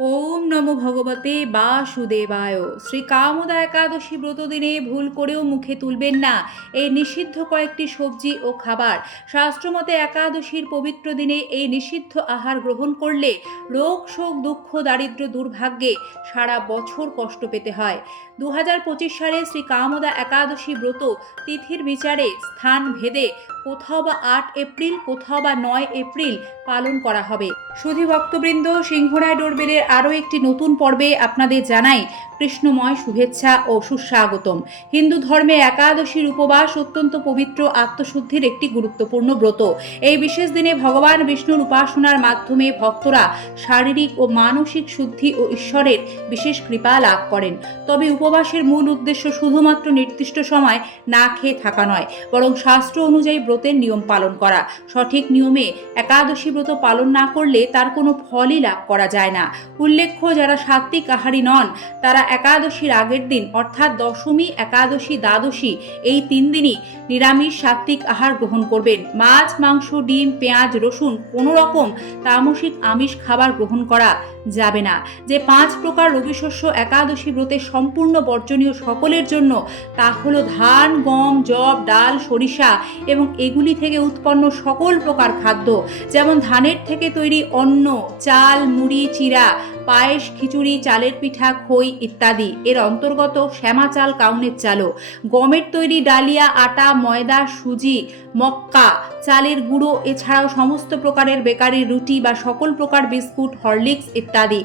ওম নমো ভগবতে বাসুদেবায়। শ্রী কামদা একাদশী ব্রত দিনে ভুল করেও মুখে তুলবেন না। এই নিষিদ্ধ কয়েকটি সবজি ও খাবার। শাস্ত্রমতে একাদশীর পবিত্র দিনে এই নিষিদ্ধ আহার গ্রহণ করলে রোগ, শোক, দুঃখ, দারিদ্র, দুর্ভাগ্যে সারা বছর কষ্ট পেতে হয়। দু হাজার পঁচিশ সালে শ্রী কামদা একাদশী ব্রত তিথির বিচারে স্থান ভেদে কোথাও বা আট এপ্রিল, কোথাও বা নয় এপ্রিল পালন করা হবে। সুধী ভক্তবৃন্দ সিংহরায় ডোরবেলের আরও একটি নতুন পর্বে আপনাদের জানাই কৃষ্ণময় শুভেচ্ছা ও সুস্বাগতম। হিন্দু ধর্মে একাদশীর উপবাস অত্যন্ত পবিত্র, আত্মশুদ্ধির একটি গুরুত্বপূর্ণ ব্রত। এই বিশেষ দিনে ভগবান বিষ্ণুর উপাসনার মাধ্যমে ভক্তরা শারীরিক ও মানসিক শুদ্ধি ও ঈশ্বরের বিশেষ কৃপা লাভ করেন। তবে উপবাসের মূল উদ্দেশ্য শুধুমাত্র নির্দিষ্ট সময় না খেয়ে থাকা নয়, বরং শাস্ত্র অনুযায়ী ব্রতের নিয়ম পালন করা। সঠিক নিয়মে একাদশী ব্রত পালন না করলে তার কোনো ফলই লাভ করা যায় না। উল্লেখ্য, যারা সাত্বিক আহারী নন, তারা একাদশীর আগের দিন, অর্থাৎ দশমী, একাদশী, দ্বাদশী, এই তিন দিনই নিরামিষ সাত্বিক আহার গ্রহণ করবেন। মাছ, মাংস, ডিম, পেঁয়াজ, রসুন কোনো রকম তামসিক আমিষ খাবার গ্রহণ করা যাবে না। যে পাঁচ প্রকার রবিশস্য একাদশী ব্রতে সম্পূর্ণ বর্জনীয় সকলের জন্য তা হলো ধান, গম জব ডাল, সরিষা এবং এগুলি থেকে উৎপন্ন সকল প্রকার খাদ্য। যেমন ধানের থেকে তৈরি অন্ন, চাল, মুড়ি, চিরা, পায়েস, খিচুড়ি, চালের পিঠা, খই ইত্যাদি। এর অন্তর্গত শ্যামা চাল, কাউনের চালও। গমের তৈরি ডালিয়া, আটা, ময়দা, সুজি, মক্কা চালের গুঁড়ো, এছাড়াও সমস্ত প্রকারের বেকারির রুটি বা সকল প্রকার বিস্কুট, হরলিক্স ইত্যাদি।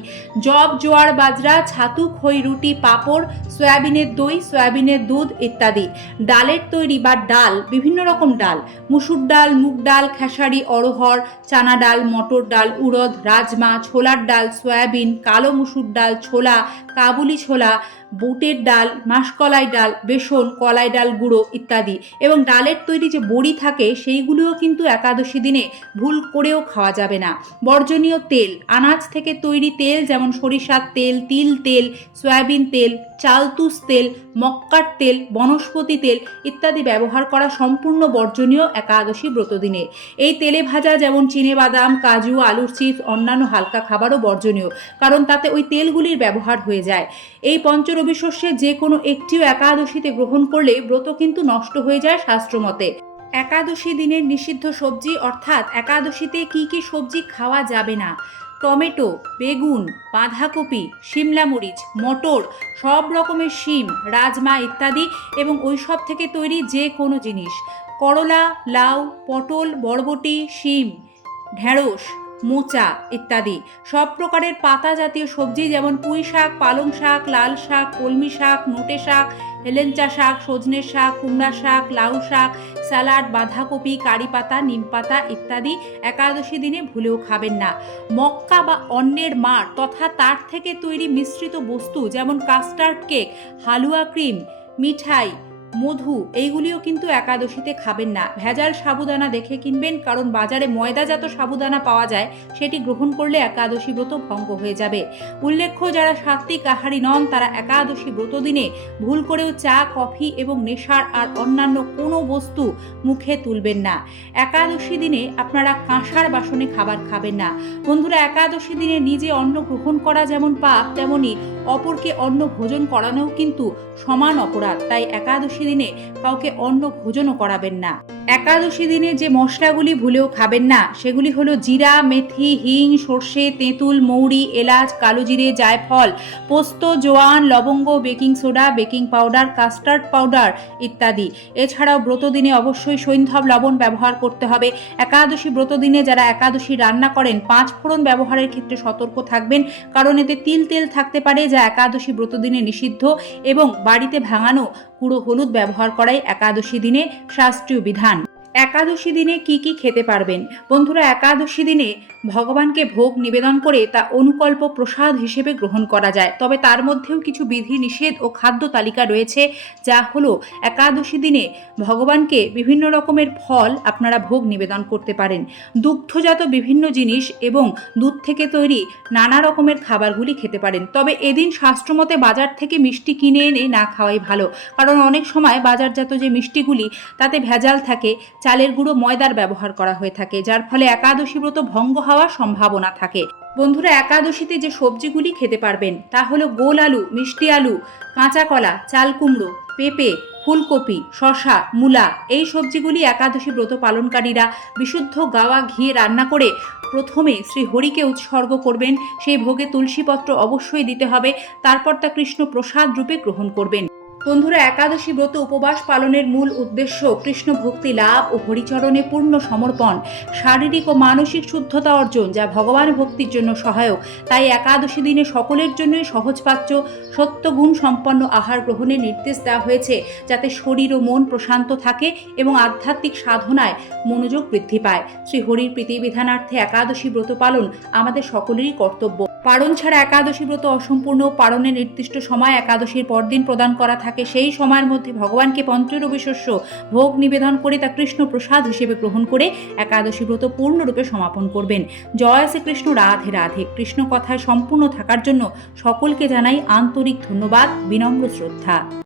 জব, জোয়ার, বাজরা, ছাতু, খই, রুটি, পাঁপড়, সয়াবিনের দই, সয়াবিনের দুধ ইত্যাদি। ডালের তৈরি বা ডাল, বিভিন্ন রকম ডাল। মুসুর ডাল, মুগ ডাল, খেসারি অরহর চানা ডাল, মটর ডাল, উড়দ, রাজমা, ছোলার ডাল, সয়াবিন, কালো মুসুর ডাল, ছোলা, কাবুলি ছোলা বুটের ডাল, মাসকলাই ডাল, বেসন, কলাই ডাল গুঁড়ো ইত্যাদি। এবং ডালের তৈরি যে বড়ি থাকে, সেইগুলিও কিন্তু একাদশী দিনে ভুল করেও খাওয়া যাবে না। বর্জনীয় তেল, আনাজ থেকে তৈরি তেল যেমন সরিষার তেল, তিল তেল, সয়াবিন তেল, চালতুস তেল, মক্কার তেল, বনস্পতি তেল ইত্যাদি ব্যবহার করা সম্পূর্ণ বর্জনীয় একাদশী ব্রত দিনে। এই তেলে ভাজা যেমন চিনে বাদাম, কাজু, আলুর চিপস, অন্যান্য হালকা খাবারও বর্জনীয়, কারণ তাতে ওই তেলগুলির ব্যবহার হয়ে যায়। এই পঞ্চরবি শস্যের যে কোনো একটিও একাদশীতে গ্রহণ করলে ব্রত কিন্তু নষ্ট হয়ে যায় শাস্ত্রমতে। একাদশী দিনের নিষিদ্ধ সবজি অর্থাৎ একাদশীতে কি কি সবজি খাওয়া যাবে না? টমেটো, বেগুন, বাঁধাকপি মরিচ, মটর, সব রকমের শিম, রাজমা ইত্যাদি এবং ওই সব থেকে তৈরি যে কোনো জিনিস। করলা, লাউ, পটল, বরবটি, শিম, ঢেঁড়স মোচা ইত্যাদি। সব প্রকারের পাতা জাতীয় সবজি যেমন পুঁই শাক, পালং শাক, লাল শাক, কলমি শাক, নোটে শাক, হেলেঞ্চা শাক সজনের শাক, কুমড়া শাক, লাউ শাক, স্যালাড, বাঁধাকপি, কারি পাতা, নিম পাতা ইত্যাদি একাদশী দিনে ভুলেও খাবেন না। মক্কা বা অন্যের মার তথা তার থেকে তৈরি মিশ্রিত বস্তু যেমন কাস্টার্ড কেক, হালুয়া ক্রিম, মিঠাই মধু, এইগুলিও কিন্তু একাদশীতে খাবেন না। ভেজাল সাবুদানা দেখে কিনবেন, কারণ বাজারে ময়দাজাত সাবুদানা পাওয়া যায়, সেটি গ্রহণ করলে একাদশী ব্রত ভঙ্গ হয়ে যাবে। উল্লেখ্য, যারা সাত্বিক আহারী নন, তারা একাদশী ব্রত দিনে ভুল করেও চা, কফি এবং নেশার আর অন্যান্য কোনো বস্তু মুখে তুলবেন না। একাদশী দিনে আপনারা কাঁসার বাসনে খাবার খাবেন না। বন্ধুরা, একাদশী দিনে নিজে অন্ন গ্রহণ করা যেমন পাপ, তেমনি অপরকে অন্ন ভোজন করানোও কিন্তু সমান অপরাধ। তাই একাদশী দিনে কাউকে অন্ন ভোজনও করাবেন না। একাদশী দিনে যে মশলাগুলি ভুলেও খাবেন না, সেগুলি হলো জিরা, মেথি, হিং, সর্ষে, তেঁতুল, মৌরি, এলাচ, কালো জিরে, জায়ফল, পোস্ত, জোয়ান, লবঙ্গ, baking soda, baking powder, custard powder ইত্যাদি। এছাড়াও ব্রত দিনে অবশ্যই সৈন্ধব লবণ ব্যবহার করতে হবে। একাদশী ব্রত দিনে যারা একাদশী রান্না করেন, পাঁচ ফোড়ন ব্যবহারের ক্ষেত্রে সতর্ক থাকবেন, কারণ এতে তিল তেল থাকতে পারে, যা একাদশী ব্রত দিনে নিষিদ্ধ এবং বাড়িতে ভাঙানো গুঁড়ো হলুদ ব্যবহার করাই একাদশী দিনে শাস্ত্রীয় বিধান। একাদশী দিনে কি কি খেতে পারবেন? বন্ধুরা, একাদশী দিনে ভগবানকে ভোগ নিবেদন করে তা অনুকল্প প্রসাদ হিসেবে গ্রহণ করা যায়। তবে তার মধ্যেও কিছু বিধি, নিষেধ ও খাদ্য তালিকা রয়েছে, যা হলো একাদশী দিনে ভগবানকে বিভিন্ন রকমের ফল আপনারা ভোগ নিবেদন করতে পারেন। দুগ্ধজাত বিভিন্ন জিনিস এবং দুধ থেকে তৈরি নানা রকমের খাবারগুলি খেতে পারেন। তবে এদিন শাস্ত্রমতে বাজার থেকে মিষ্টি কিনে এনে না খাওয়াই ভালো। কারণ অনেক সময় বাজারজাত যে মিষ্টিগুলি, তাতে ভেজাল থাকে, চালের গুঁড়ো ময়দার ব্যবহার করা হয়ে থাকে, যার ফলে একাদশী ব্রত ভঙ্গ হওয়ার সম্ভাবনা থাকে। বন্ধুরা, একাদশীতে যে সবজিগুলি খেতে পারবেন, তা হলো গোল আলু, মিষ্টি আলু, কাঁচা কলা, চাল কুমড়ো, পেঁপে, ফুলকপি শশা মূলা, এই সবজিগুলি একাদশী ব্রত পালনকারীরা বিশুদ্ধ গাওয়া ঘিয়ে রান্না করে প্রথমে শ্রী হরিকে উৎসর্গ করবেন। সেই ভোগে তুলসীপত্র অবশ্যই দিতে হবে। তারপর তা কৃষ্ণ প্রসাদ রূপে গ্রহণ করবেন। বন্ধুরা, একাদশী ব্রত উপবাস পালনের মূল উদ্দেশ্য কৃষ্ণ ভক্তি লাভ ও হরিচরণে পূর্ণ সমর্পণ, শারীরিক ও মানসিক শুদ্ধতা অর্জন, যা ভগবান ভক্তির জন্য সহায়ক। তাই একাদশী দিনে সকলের জন্যই সহজপাচ্য সত্যগুণ সম্পন্ন আহার গ্রহণের নির্দেশ দেওয়া হয়েছে, যাতে শরীর ও মন প্রশান্ত থাকে এবং আধ্যাত্মিক সাধনায় মনোযোগ বৃদ্ধি পায়। শ্রী হরির প্রীতিবিধানার্থে একাদশী ব্রত পালন আমাদের সকলেরই কর্তব্য। পালন ছাড়া একাদশী ব্রত অসম্পূর্ণ, পালনের নির্দিষ্ট সময় একাদশীর পরদিন প্রদান করা থাকে সেই সময়ের মধ্যে ভগবানকে পঞ্চরবি শস্য ভোগ নিবেদন করে তা কৃষ্ণ প্রসাদ হিসেবে গ্রহণ করে একাদশী ব্রত পূর্ণরূপে সমাপন করবেন। জয় শ্রীকৃষ্ণ, রাধে রাধে। কৃষ্ণ কথায় সম্পূর্ণ থাকার জন্য সকলকে জানাই আন্তরিক ধন্যবাদ, বিনম্র শ্রদ্ধা।